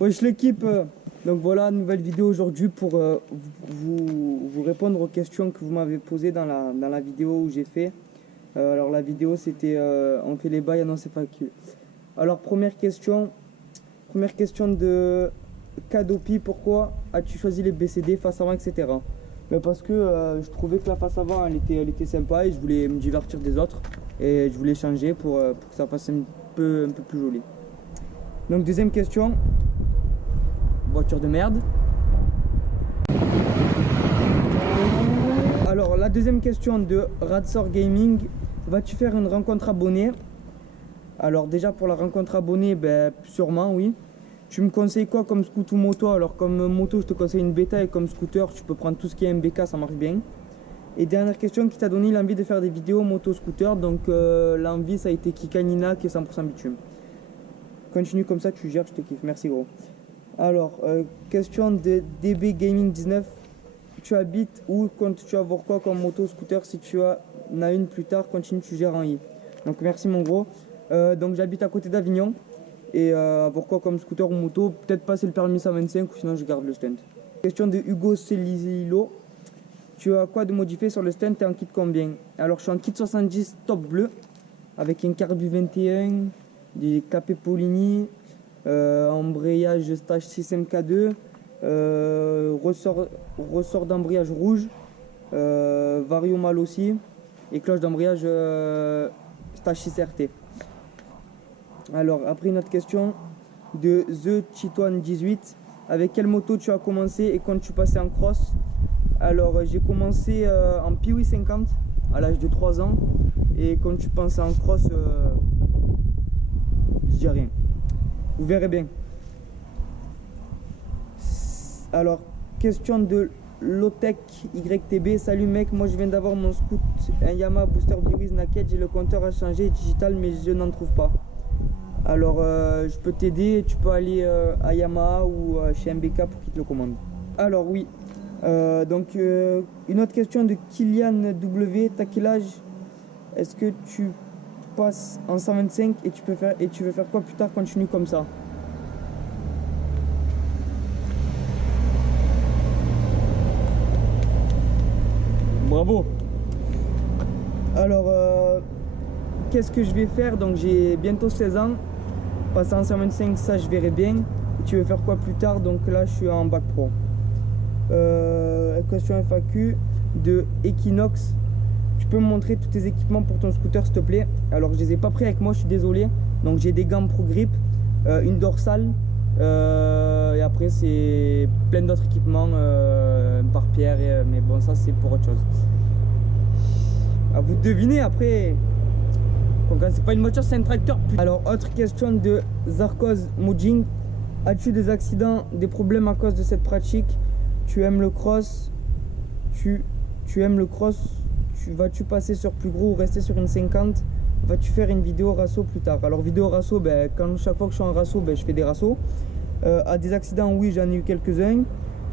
Wesh l'équipe, donc voilà, nouvelle vidéo aujourd'hui pour vous répondre aux questions que vous m'avez posées dans la vidéo où j'ai fait. Alors la vidéo c'était on fait les bails, annonce FAQ. Alors première question de Kadopi, pourquoi as-tu choisi les BCD face avant, etc. Mais parce que je trouvais que la face avant elle était sympa et je voulais me divertir des autres et je voulais changer pour que ça fasse un peu plus joli. Donc deuxième question, voiture de merde. Alors la deuxième question de Radsor Gaming, vas-tu faire une rencontre abonnée? Alors déjà pour la rencontre abonnée, ben sûrement oui. Tu me conseilles quoi comme scooter ou moto? Alors comme moto je te conseille une Beta et comme scooter tu peux prendre tout ce qui est MBK, ça marche bien. Et dernière question, qui t'a donné l'envie de faire des vidéos moto scooter? Donc l'envie ça a été Kikanina qui est 100% bitume. Continue comme ça, tu gères, je te kiffe, merci gros. Alors, question de DB Gaming 19. Tu habites où? Comptes-tu avoir quoi comme moto, scooter? Si tu en as une plus tard, continue, tu gères en I. Donc merci mon gros. Donc j'habite à côté d'Avignon. Et avoir quoi comme scooter ou moto? Peut-être passer le permis 125 ou sinon je garde le stand. Question de Hugo Celizilo. Tu as quoi de modifié sur le stand? T'es en kit combien? Alors je suis en kit 70 top bleu. Avec un carbu 21, des KP Polini. Embrayage stage 6 MK2, ressort d'embrayage rouge, vario mal aussi, et cloche d'embrayage stage 6 RT. Alors après une autre question de The Chitoine 18, avec quelle moto tu as commencé et quand tu passais en cross? Alors j'ai commencé en Piwi 50 à l'âge de 3 ans, et quand tu pensais en cross, je dis rien. Vous verrez bien. Alors, question de Lotech YTB. Salut mec, moi je viens d'avoir mon scoot, un Yamaha Booster Biwiz Naked. J'ai le compteur à changer digital, mais je n'en trouve pas. Alors, je peux t'aider. Tu peux aller à Yamaha ou chez MBK pour qu'ils te le commandent. Alors, oui. Donc, une autre question de Kylian W. T'as quel âge? Est-ce que tu passes en 125 et tu veux faire quoi plus tard? Continue comme ça. Bravo. Alors qu'est-ce que je vais faire? Donc j'ai bientôt 16 ans. Passer en 125, ça je verrai bien. Et tu veux faire quoi plus tard? Donc là je suis en bac pro. Question FAQ de Equinox. Tu peux me montrer tous tes équipements pour ton scooter s'il te plaît? Alors je les ai pas pris avec moi, je suis désolé. Donc j'ai des gants Pro Grip, une dorsale, et après c'est plein d'autres équipements, par pierre, mais bon ça c'est pour autre chose. À vous de deviner après. Donc c'est pas une voiture, c'est un tracteur. Alors autre question de Zarkoz Mujing. As-tu des accidents, des problèmes à cause de cette pratique? Tu aimes le cross? Tu aimes le cross? Vas-tu passer sur plus gros ou rester sur une 50? Vas-tu faire une vidéo rasso plus tard? Alors vidéo rasso, ben, chaque fois que je suis en rasso, ben, je fais des rassos. À des accidents, oui, j'en ai eu quelques-uns.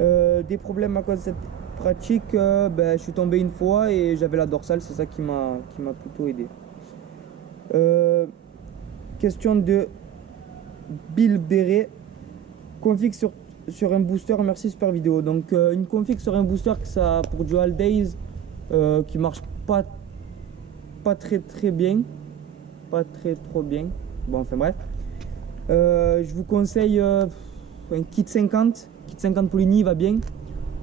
Des problèmes à cause de cette pratique, ben, je suis tombé une fois et j'avais la dorsale, c'est ça qui m'a plutôt aidé. Question de Bill Béret. Config sur un booster, merci, super vidéo. Donc une config sur un booster que ça pour du all days, qui marche pas très bien, pas trop bien. Bon, enfin bref. Je vous conseille un kit 50 Polini, va bien.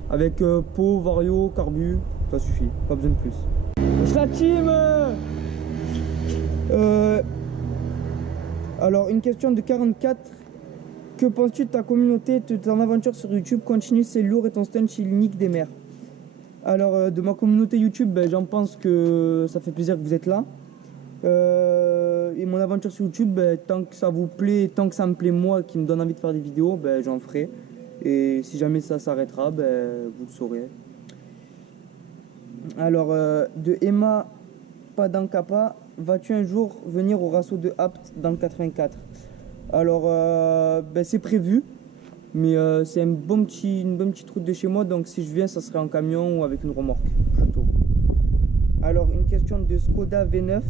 Avec pot, vario, carbu, ça suffit, pas besoin de plus. Je la team. Alors une question de 44. Que penses-tu de ta communauté, de ton aventure sur YouTube? Continue, c'est lourd et ton stand chez l'unique des mers. Alors de ma communauté YouTube, ben, j'en pense que ça fait plaisir que vous êtes là. Et mon aventure sur YouTube, ben, tant que ça vous plaît, tant que ça me plaît moi, qui me donne envie de faire des vidéos, ben, j'en ferai. Et si jamais ça s'arrêtera, ben, vous le saurez. Alors de Emma Padankapa, vas-tu un jour venir au rasso de Apt dans le 84? Alors ben, c'est prévu. Mais c'est une bonne petite route de chez moi, donc si je viens, ça serait en camion ou avec une remorque, plutôt. Alors, une question de Skoda V9.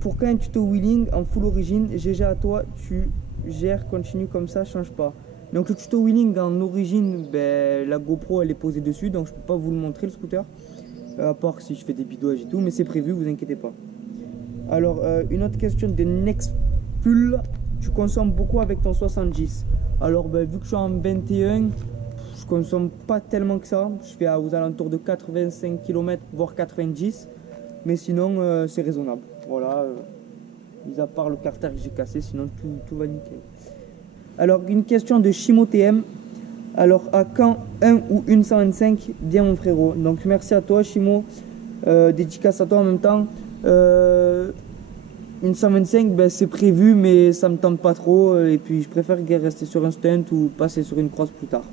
Pour quand un tuto wheeling en full origine, GG à toi, tu gères, continue comme ça, change pas. Donc le tuto wheeling en origine, ben, la GoPro elle est posée dessus, donc je peux pas vous le montrer le scooter. À part si je fais des bidouages et tout, mais c'est prévu, vous inquiétez pas. Alors une autre question de Nextfull, tu consommes beaucoup avec ton 70. Alors ben, vu que je suis en 21, je consomme pas tellement que ça. Je fais aux alentours de 85 km, voire 90. Mais sinon c'est raisonnable. Voilà, mis à part le carter que j'ai cassé, sinon tout va nickel. Alors une question de Chimo-TM. Alors à quand un ou une 125? Bien mon frérot. Donc merci à toi Chimo. Dédicace à toi en même temps. Une 125 ben, c'est prévu mais ça me tente pas trop. Et puis je préfère rester sur un stunt ou passer sur une cross plus tard.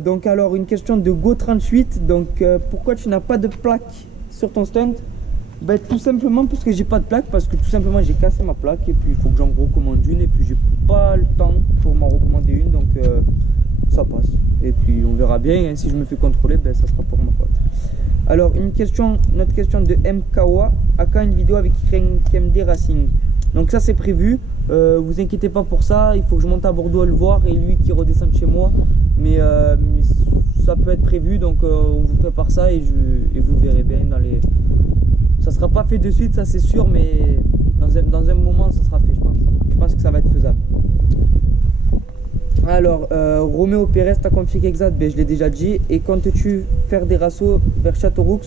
Donc alors une question de Go38. Donc pourquoi tu n'as pas de plaque sur ton stunt? Ben, tout simplement parce que j'ai pas de plaque, parce que tout simplement j'ai cassé ma plaque et puis il faut que j'en recommande une et puis j'ai pas le temps pour m'en recommander une, donc ça passe. Et puis on verra bien, hein, si je me fais contrôler, ben, ça sera pour ma faute. Alors une autre question de MKwa, à quand une vidéo avec KMD Racing? Donc ça c'est prévu, vous inquiétez pas pour ça, il faut que je monte à Bordeaux à le voir et lui qui redescende chez moi, mais ça peut être prévu, donc on vous prépare ça et vous verrez bien dans les... Ça sera pas fait de suite, ça c'est sûr, mais dans un moment ça sera fait, je pense. Je pense que ça va être faisable. Alors, Roméo Pérez, ta config exact, ben, je l'ai déjà dit. Et comptes-tu faire des rassos vers Châteauroux?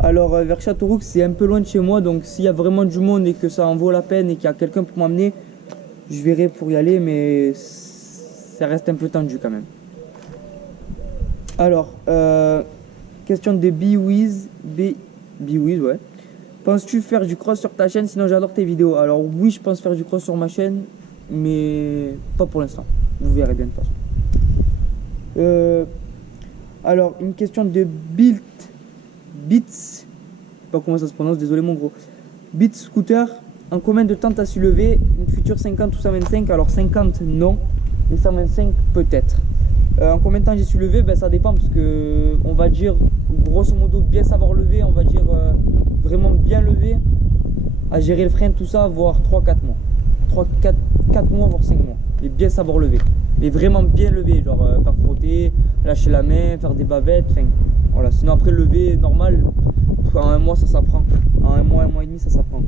Alors, vers Châteauroux, c'est un peu loin de chez moi, donc s'il y a vraiment du monde et que ça en vaut la peine et qu'il y a quelqu'un pour m'emmener, je verrai pour y aller, mais ça reste un peu tendu quand même. Alors, question de B-Wiz, ouais. Penses-tu faire du cross sur ta chaîne? Sinon j'adore tes vidéos. Alors oui, je pense faire du cross sur ma chaîne, mais pas pour l'instant. Vous verrez bien de toute façon. Alors une question de Beats, je sais pas comment ça se prononce, désolé mon gros. Beats Scooter, en combien de temps t'as su lever une future 50 ou 125? Alors 50 non, et 125 peut-être. En combien de temps j'ai su lever? Ben, ça dépend parce que on va dire grosso modo bien savoir lever, on va dire vraiment bien lever, à gérer le frein, tout ça, voire 3-4 mois. 4 mois, voire 5 mois. Mais bien savoir lever. Mais vraiment bien lever, genre faire frotter, lâcher la main, faire des bavettes, enfin voilà. Sinon après lever normal, en un mois ça s'apprend. En un mois et demi ça s'apprend.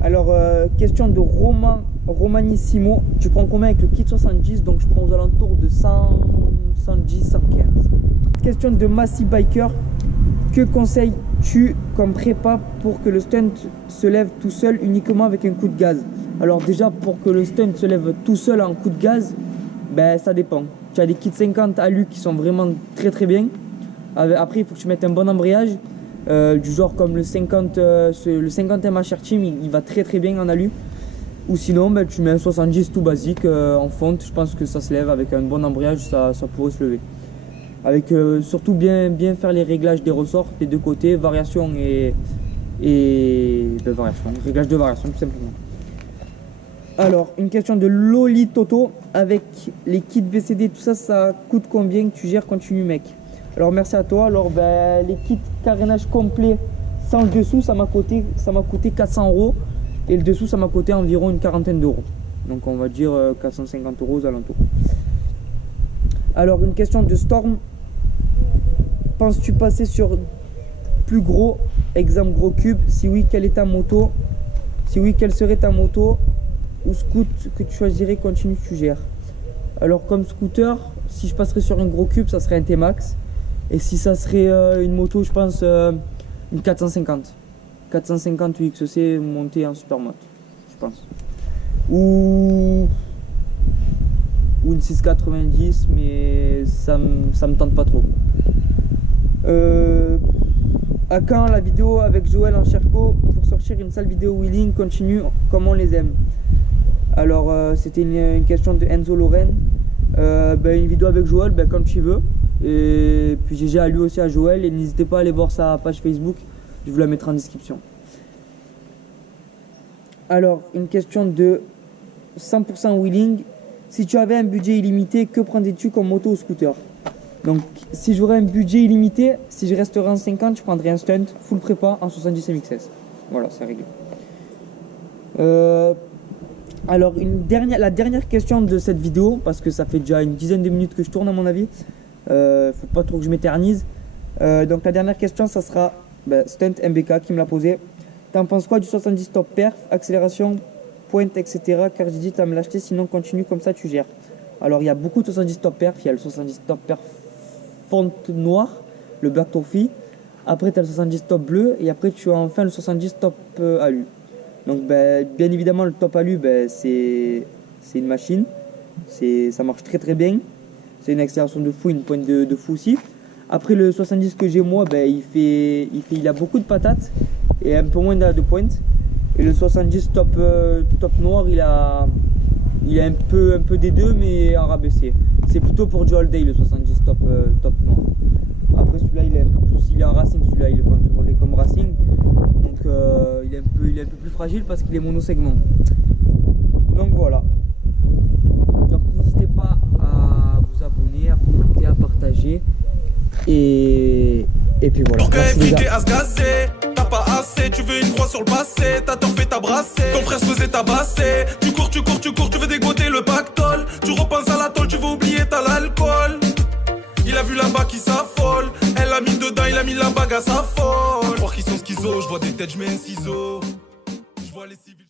Alors question de Romanissimo, tu prends combien avec le kit 70? Donc je prends aux alentours de 100, 110, 115. Question de Massy Biker, que conseilles-tu comme prépa pour que le stunt se lève tout seul uniquement avec un coup de gaz? Alors déjà pour que le stunt se lève tout seul en coup de gaz, ben ça dépend. Tu as des kits 50 alu qui sont vraiment très très bien. Après il faut que tu mettes un bon embrayage. Du genre comme le 50 MHR Team, il va très très bien en alu. Ou sinon ben, tu mets un 70 tout basique en fonte, je pense que ça se lève avec un bon embrayage, ça pourrait se lever. Avec surtout bien faire les réglages des ressorts des deux côtés, variation et variation, réglage de variation tout simplement. Alors une question de Loli Toto, avec les kits VCD tout ça, ça coûte combien que tu gères? Continue mec. Alors merci à toi. Alors ben, les kits carénage complet sans le dessous, ça m'a coûté 400 € et le dessous ça m'a coûté environ une quarantaine d'euros. Donc on va dire 450 € aux alentours. Alors une question de Storm, penses-tu passer sur plus gros, exemple gros cube? Si oui, quelle est ta moto? Si oui, quelle serait ta moto ou scoot que tu choisirais? Continue, tu gères. Alors comme scooter, si je passerais sur un gros cube, ça serait un T-Max. Et si ça serait une moto, je pense une 450. 450 UXC montée en supermoto, je pense. Ou une 690, mais ça me tente pas trop. À quand la vidéo avec Joël en Cherco pour sortir une sale vidéo wheeling? Continue comme on les aime. Alors c'était une question de Enzo Loren. Une vidéo avec Joël, quand tu veux. Et puis GG à lui aussi à Joël. Et n'hésitez pas à aller voir sa page Facebook. Je vous la mettrai en description. Alors une question de 100% wheeling. Si tu avais un budget illimité, que prendrais-tu comme moto ou scooter? Donc si j'aurais un budget illimité, si je resterais en 50, je prendrais un stunt full prépa en 70 MXS. Voilà, c'est réglé. Alors, la dernière question de cette vidéo, parce que ça fait déjà une dizaine de minutes que je tourne à mon avis. Faut pas trop que je m'éternise. Donc la dernière question, ça sera Stunt MBK qui me l'a posé. T'en penses quoi du 70 top perf, accélération, pointe, etc. Car j'ai dit à me l'acheter, sinon continue comme ça, tu gères. Alors il y a beaucoup de 70 top perf. Il y a le 70 top perf fonte noire, le Black Toffee. Après tu as le 70 top bleu. Et après tu as enfin le 70 top alu. Donc bien évidemment le top alu, c'est une machine. Ça marche très très bien. C'est une accélération de fou, une pointe de fou aussi. Après le 70 que j'ai moi, il a beaucoup de patates et un peu moins de pointe. Et le 70 top noir, il a un peu des deux mais en rabaissé. C'est plutôt pour du all day le 70 top noir. Après celui-là il est en racing, celui-là il est contrôlé comme racing. Donc il est un peu plus fragile parce qu'il est monosegment. Donc voilà. Donc n'hésitez pas à vous abonner, à commenter, à partager. Et puis voilà. Pour à se gazer, t'as pas assez, tu veux une croix sur le passé, t'as t'en fait tabasser, ton frère se faisait tabasser, tu cours, tu veux dégoter le pactole, tu repenses à la tôle, tu veux oublier t'as l'alcool. Il a vu là-bas qui s'affole, elle a mis dedans, il a mis la bague à sa folle. Croire qu'ils sont schizo, je vois des têtes, je mets un ciseau, je vois les civils.